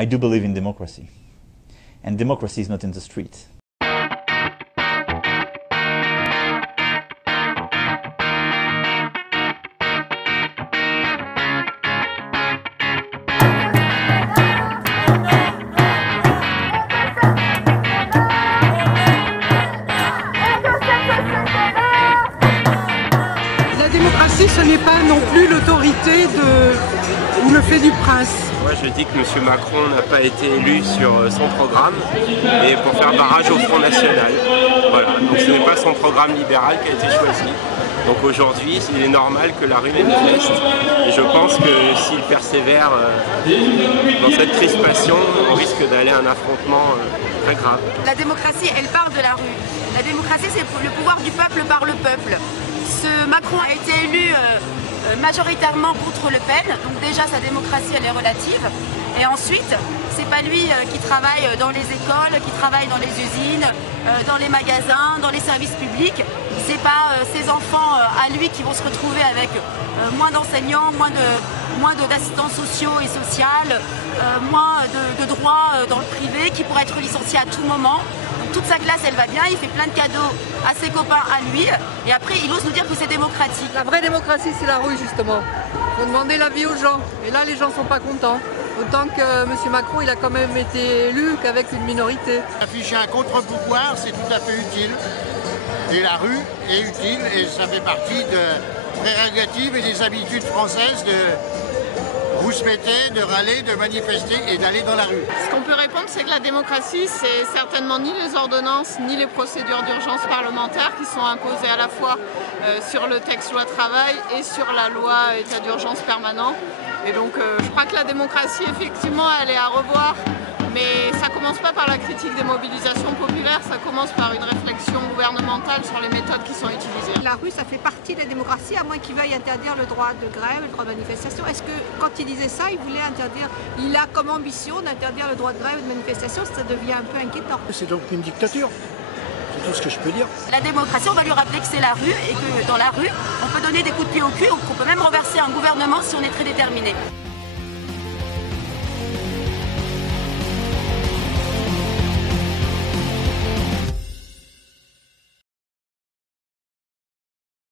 I do believe in democracy. And democracy is not in the street. La démocratie, ce n'est pas non plus l'autorité ou le fait du prince. Moi je dis que M. Macron n'a pas été élu sur son programme et pour faire barrage au Front National. Voilà, donc ce n'est pas son programme libéral qui a été choisi. Donc aujourd'hui, il est normal que la rue manifeste. Et je pense que s'il persévère dans cette crispation, on risque d'aller à un affrontement très grave. La démocratie, elle part de la rue. La démocratie, c'est le pouvoir du peuple par le peuple. Ce Macron a été élu majoritairement contre Le Pen, donc déjà sa démocratie elle est relative. Et ensuite, c'est pas lui qui travaille dans les écoles, qui travaille dans les usines, dans les magasins, dans les services publics. C'est pas ses enfants à lui qui vont se retrouver avec moins d'enseignants, moins d'assistants sociaux et sociales, moins de droits dans le privé, qui pourraient être licenciés à tout moment. Donc toute sa classe elle va bien, il fait plein de cadeaux à ses copains, à lui, et après il ose nous dire que c'est démocratique. La vraie démocratie, c'est la rue justement. Il faut demander l'avis aux gens, et là les gens ne sont pas contents. Autant que M. Macron, il a quand même été élu qu'avec une minorité. Afficher un contre-pouvoir, c'est tout à fait utile. Et la rue est utile et ça fait partie de prérogatives et des habitudes françaises de vous se mettez, de râler, de manifester et d'aller dans la rue. Ce qu'on peut répondre, c'est que la démocratie, c'est certainement ni les ordonnances, ni les procédures d'urgence parlementaire qui sont imposées à la fois sur le texte loi travail et sur la loi état d'urgence permanent. Et donc je crois que la démocratie, effectivement, elle est à revoir. Mais ça ne commence pas par la critique des mobilisations populaires, ça commence par une réflexion gouvernementale sur les méthodes qui sont utilisées. La rue, ça fait partie de la démocratie, à moins qu'il veuille interdire le droit de grève, le droit de manifestation. Est-ce que, quand il disait ça, il voulait interdire, il a comme ambition d'interdire le droit de grève et de manifestation? Ça devient un peu inquiétant. C'est donc une dictature, c'est tout ce que je peux dire. La démocratie, on va lui rappeler que c'est la rue et que dans la rue, on peut donner des coups de pied au cul, ou qu'on peut même renverser un gouvernement si on est très déterminé.